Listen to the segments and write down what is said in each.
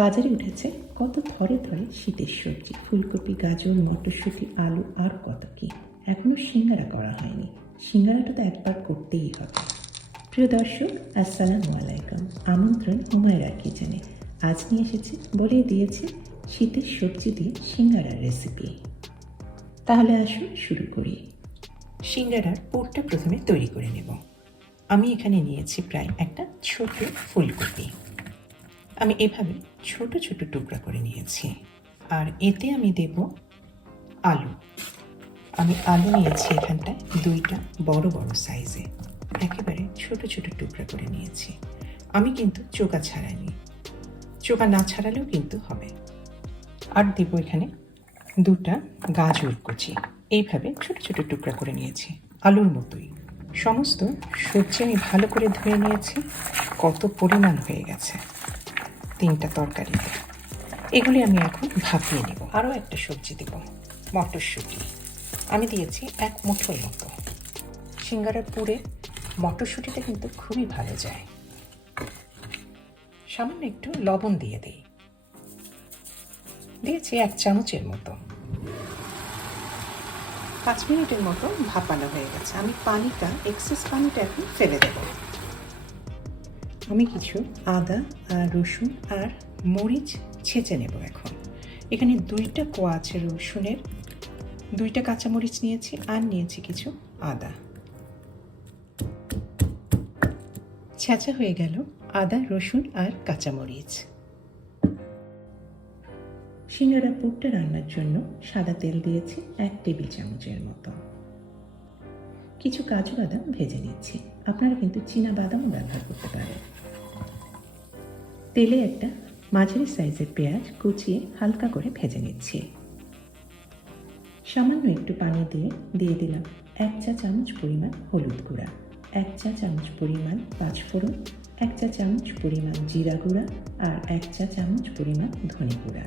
বাজারে উঠেছে কত থরে থরে শীতের সবজি, ফুলকপি, গাজর, মটরশুঁটি, আলু আর কত কি। এখনও সিঙ্গারা করা হয়নি। সিঙ্গারাটা তো একবার করতেই হবে। প্রিয় দর্শক, আসসালামু আলাইকুম। আমন্ত্রণ হুমায়রার কিচেনে। আজ নিয়ে এসেছি, বলেই দিয়েছি, শীতের সবজি দিয়ে সিঙ্গারার রেসিপি। তাহলে আসুন শুরু করি। সিঙ্গারার পুরটা প্রথমে তৈরি করে নেব। আমি এখানে নিয়েছি প্রায় একটা ছোট ফুলকপি। আমি এভাবে ছোট ছোট টুকরা করে নিয়েছি। আর এতে আমি দেব আলু। আমি আলু নিয়েছি এখানটায় দুইটা বড় বড় সাইজে, একেবারে ছোট ছোট টুকরা করে নিয়েছি। আমি কিন্তু চোকা ছাড়াইনি, চোকা না ছাড়ালেও কিন্তু হবে। আর দেব এখানে দুটা গাজর কুচি, এইভাবে ছোট ছোট টুকরা করে নিয়েছি আলুর মতোই। সমস্ত সবজি আমি ভালো করে ধুয়ে নিয়েছি। কত পরিমাণ হয়ে গেছে তিনটা তরকারিতে। এগুলি আমি এখন ভাপিয়ে নেব। আরও একটা সবজি দেব, মটরশুঁটি। আমি দিয়েছি এক মুঠোর মতো। সিঙ্গারার পুরে মটরশুঁটিটা কিন্তু খুবই ভালো যায়। সামান্য একটু লবণ দিয়ে দিই, দিয়েছি 1 চামচের মতো। 5 মিনিটের মতো ভাপানো হয়ে গেছে। আমি পানিটা, এক্সেস পানিটা এখন ফেলে দেব। আমি কিছু আদা আর রসুন আর মরিচ ছেঁচে নেব এখন। এখানে 2টা কোয়া আছে রসুনের, 2টা কাঁচামরিচ নিয়েছি আর নিয়েছি কিছু আদা। ছেঁচা হয়ে গেল আদা, রসুন আর কাঁচামরিচ। সিঙ্গারা পুরটা রান্নার জন্য সাদা তেল দিয়েছি 1 টেবিল চামচের মতো। কিছু কাজু বাদাম ভেজে নিচ্ছি। আপনারা কিন্তু চীনা বাদামও ব্যবহার করতে পারেন। তেলে একটা মাঝারি সাইজের পেঁয়াজ কুচিয়ে হালকা করে ভেজে নিচ্ছি। সামান্য একটু পানি দিয়ে দিলাম 1 চা চামচ পরিমাণ হলুদ গুঁড়া, 1 চা চামচ পরিমাণ পাঁচফোড়ন, 1 চা চামচ পরিমাণ জিরা গুঁড়া আর 1 চা চামচ পরিমাণ ধনে গুঁড়া।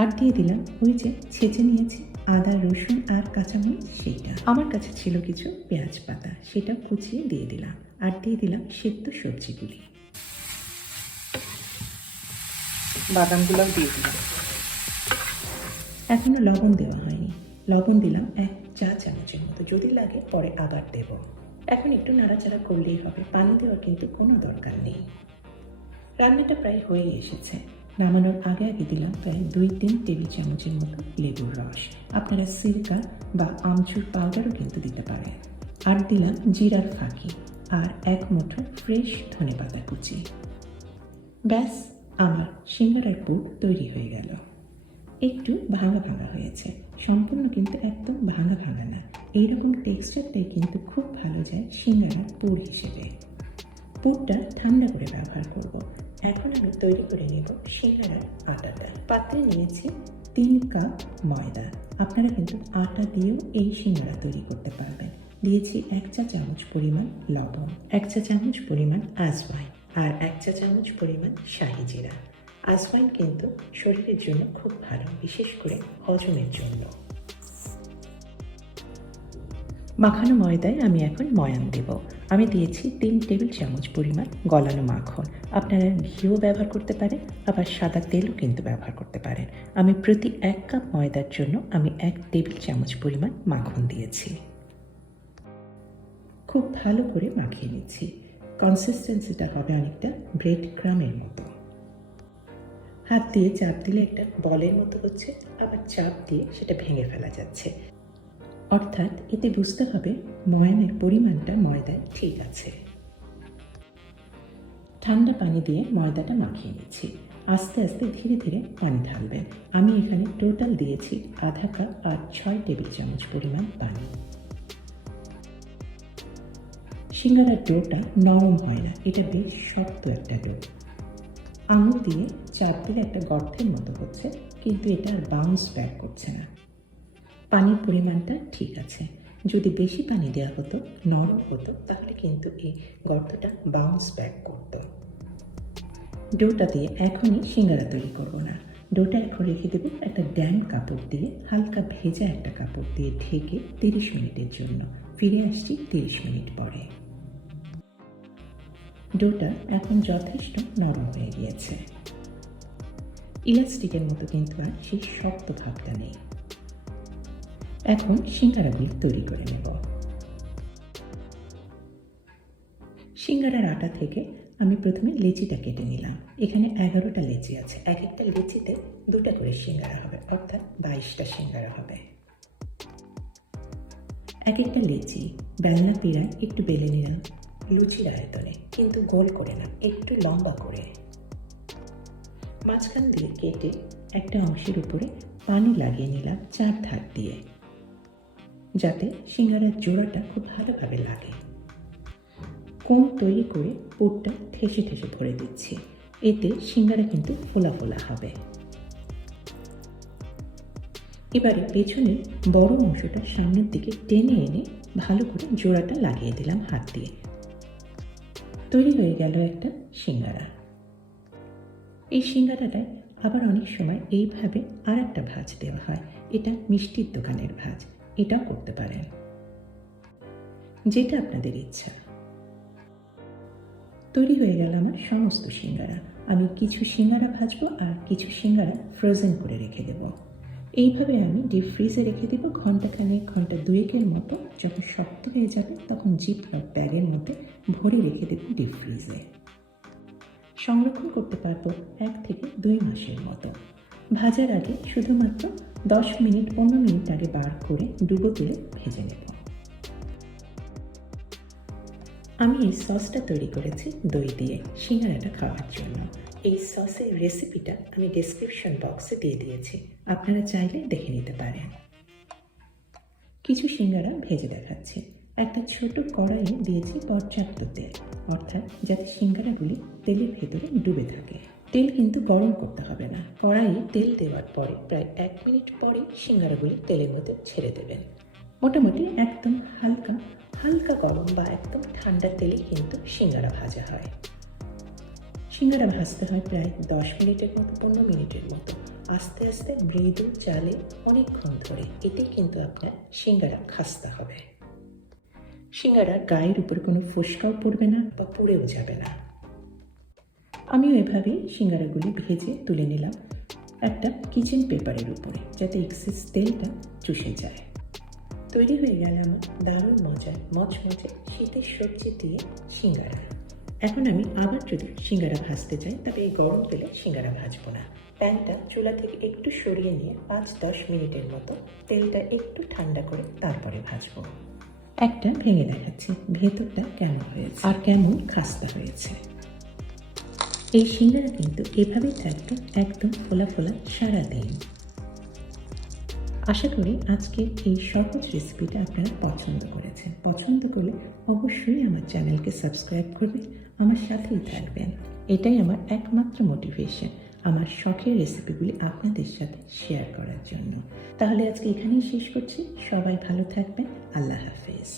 আর দিয়ে দিলাম ওই যে ছেঁচে নিয়েছি আদা, রসুন আর কাঁচামরিচ, সেইটা। আমার কাছে ছিল কিছু পেঁয়াজ পাতা, সেটা কুচিয়ে দিয়ে দিলাম। আর দিয়ে দিলাম সেদ্ধ সবজিগুলি, বাদামগুলোও দিয়ে দিলাম। এখনো লবণ দেওয়া হয়নি। লবণ দিলাম 1 চা চামচের মতো, যদি লাগে পরে আবার দেব। এখন একটু নাড়াচাড়া করলেই হবে, পানি দেওয়ার কিন্তু কোনো দরকার নেই। রান্নাটা প্রায় হয়ে এসেছে। নামানোর আগে দিলাম প্রায় 2-3 টেবিল চামচের মতো লেবুর রস। আপনারা সিরকা বা আমচুর পাউডারও কিন্তু দিতে পারেন। আর দিলাম জিরার ফাঁকি আর 1 মুঠো ফ্রেশ ধনেপাতা কুচি। ব্যাস, আমার সিঙ্গারার পুর তৈরি হয়ে গেল। একটু ভাঙা ভাঙা হয়েছে, সম্পূর্ণ কিন্তু একদম ভাঙা ভাঙা না। এইরকম টেক্সচারটাই কিন্তু খুব ভালো যায় সিঙ্গারার পুর হিসেবে। পুরটা ঠান্ডা করে ব্যবহার করব। এখন আমি তৈরি করে নেব সিঙ্গারার আটাটা। পাত্রে নিয়েছি 3 কাপ ময়দা। আপনারা কিন্তু আটা দিয়েও এই সিঙ্গারা তৈরি করতে পারবেন। দিয়েছি 1 চা চামচ পরিমাণ লবণ, 1 চা চামচ পরিমাণ আজওয়াইন আর 1 চা চামচ পরিমাণ শাহি জিরা। আজওয়াইন কিন্তু শরীরের জন্য খুব ভালো, বিশেষ করে হজমের জন্য। মাখানো ময়দায় আমি এখন ময়ান দেব। আমি দিয়েছি 3 টেবিল চামচ পরিমাণ গলানো মাখন। আপনারা ঘিও ব্যবহার করতে পারেন, আবার সাদা তেলও কিন্তু ব্যবহার করতে পারেন। আমি প্রতি 1 কাপ ময়দার জন্য আমি 1 টেবিল চামচ পরিমাণ মাখন দিয়েছি। খুব ভালো করে মাখিয়ে নিচ্ছি। কনসিস্টেন্সিটা হবে অনেকটা ব্রেড ক্রামের মতো। হাত দিয়ে চাপ দিলে একটা বলের মতো হচ্ছে, আবার চাপ দিয়ে সেটা ভেঙে ফেলা যাচ্ছে। অর্থাৎ এতে বুঝতে হবে ময়ানের পরিমাণটা ময়দায় ঠিক আছে। ঠান্ডা পানি দিয়ে ময়দাটা মাখিয়ে নিচ্ছি। আস্তে আস্তে ধীরে ধীরে পানি ঢালবেন। আমি এখানে টোটাল দিয়েছি আধা কাপ আর 6 টেবিল চামচ পরিমাণ পানি। সিঙ্গারার ডোটা নরম হয় না, এটা বেশ শক্ত একটা ডো। আঙুল দিয়ে চাপ দিলে একটা গর্তের মতো হচ্ছে, কিন্তু এটা আর বাউন্স ব্যাক করছে না। পানির পরিমাণটা ঠিক আছে। যদি বেশি পানি দেওয়া হতো, নরম হতো, তাহলে কিন্তু এই গর্তটা বাউন্স ব্যাক করত। ডোটা দিয়ে এখনই সিঙ্গারা তৈরি করব না। ডোটা এখন রেখে দেবো একটা ড্যাম্প কাপড় দিয়ে, হালকা ভেজা একটা কাপড় দিয়ে ঢেকে 30 মিনিটের জন্য। ফিরে আসছি 30 মিনিট পরে। ডোটা এখন যথেষ্ট নরম হয়ে গিয়েছে। ইলাস্টিকের মতো কিন্তু আর সেই শক্ত ভাবটা নেই। এখন সিঙ্গারাগুলি তৈরি করে নেব। সিঙ্গারার আটা থেকে আমি প্রথমে লেচিটা কেটে নিলাম। এখানে 11টা লেচি আছে, এক একটা লেচিতে 2টা করে সিঙ্গারা হবে, অর্থাৎ 22টা সিঙ্গারা হবে। এক একটা লেচি বেলনা পিঁড়ায় একটু বেলে নিলাম লুচির আয়তনে, কিন্তু গোল করে না, একটু লম্বা করে। মাঝখান দিয়ে কেটে একটা অংশের উপরে পানি লাগিয়ে নিলাম 4 ধার দিয়ে, যাতে সিঙ্গারার জোড়াটা খুব ভালোভাবে লাগে। কোণ তৈরি করে পুরটা ঠেসে ঠেসে ভরে দিচ্ছি, এতে সিঙ্গারা কিন্তু ফোলা ফোলা হবে। এবারে পেছনের বড় অংশটা সামনের দিকে টেনে এনে ভালো করে জোড়াটা লাগিয়ে দিলাম হাত দিয়ে। তৈরি হয়ে গেল একটা সিঙ্গারা। এই সিঙ্গারাটায় আবার অনেক সময় এইভাবে আর একটা ভাঁজ দেওয়া হয়, এটা মিষ্টির দোকানের ভাঁজ, এটাও করতে পারেন, যেটা আপনাদের ইচ্ছা। তৈরি হয়ে গেল আমার সমস্ত সিঙ্গারা। আমি কিছু সিঙ্গারা ভাজবো আর কিছু সিঙ্গারা ফ্রোজেন করে রেখে দেব। এইভাবে আমি ডিপ ফ্রিজে রেখে দেবো ঘন্টাখানেক, ঘন্টা 2-এর মতো। যখন শক্ত হয়ে যাবে তখন জিপলক ব্যাগের মধ্যে ভরে রেখে দেবো ডিপ ফ্রিজে। সংরক্ষণ করতে পারবো 1 থেকে 2 মাসের মতো। ভাজার আগে শুধুমাত্র 10 মিনিট 15 মিনিট আগে বার করে ডুবো তেলে ভেজে নেব। আমি এই সসটা তৈরি করেছি দই দিয়ে সিঙ্গারাটা খাওয়ার জন্য। এই সসের রেসিপিটা আমি ডেসক্রিপশন বক্সে দিয়ে দিয়েছি, আপনারা চাইলে দেখে নিতে পারেন। কিছু সিঙ্গারা ভেজে দেখাচ্ছি। একটা ছোট কড়াইয়ে দিয়েছি পর্যাপ্ত তেল, অর্থাৎ যাতে সিঙ্গারাগুলি তেলের ভেতরে ডুবে থাকে। তেল কিন্তু গরম করতে হবে না, কড়াইয়ে তেল দেওয়ার পরে প্রায় 1 মিনিট পরে সিঙ্গারাগুলি তেলের মধ্যে ছেড়ে দেবেন। মোটামুটি একদম হালকা হালকা গরম বা একদম ঠান্ডা তেলেই কিন্তু সিঙ্গারা ভাজা হয়। সিঙ্গারা ভাজতে হয় প্রায় 10 মিনিটের মতো, 15 মিনিটের মতো, আস্তে আস্তে মৃদু চালে অনেকক্ষণ ধরে। এতে কিন্তু আপনার সিঙ্গারা খাস্তা হবে। সিঙ্গারার গায়ের উপর কোনো ফোসকাও পড়বে না বা পুড়েও যাবে না। আমিও এভাবেই সিঙ্গারাগুলি ভেজে তুলে নিলাম একটা কিচেন পেপারের উপরে, যাতে এক্সেস তেলটা চুষে যায়। তৈরি হয়ে গেল আমার দারুণ মজার মচমচে শীতের সবজি দিয়ে সিঙ্গারা। এখন আমি আবার যদি সিঙ্গারা ভাজতে চাই, তবে এই গরম তেলে সিঙ্গারা ভাজবো না। প্যানটা চুলা থেকে একটু সরিয়ে নিয়ে 5-10 মিনিটের মতো তেলটা একটু ঠান্ডা করে তারপরে ভাজবো। একটা ভেঙে দেখাচ্ছি ভেতরটা কেমন হয়েছে আর কেমন খাস্তা হয়েছে। এই সিঙ্গারা কিন্তু এভাবেই থাকবে একদম ফোলা ফোলা সারাদিন। আশা করি আজকের এই সহজ রেসিপিটা আপনারা পছন্দ করেছেন। পছন্দ করলে অবশ্যই আমার চ্যানেলকে সাবস্ক্রাইব করবেন, আমার সাথেই থাকবেন। এটাই আমার একমাত্র মোটিভেশন, আমার শখের রেসিপিগুলি আপনাদের সাথে শেয়ার করার জন্য। তাহলে আজকে এখানেই শেষ করছি। সবাই ভালো থাকবেন। আল্লাহ হাফেজ।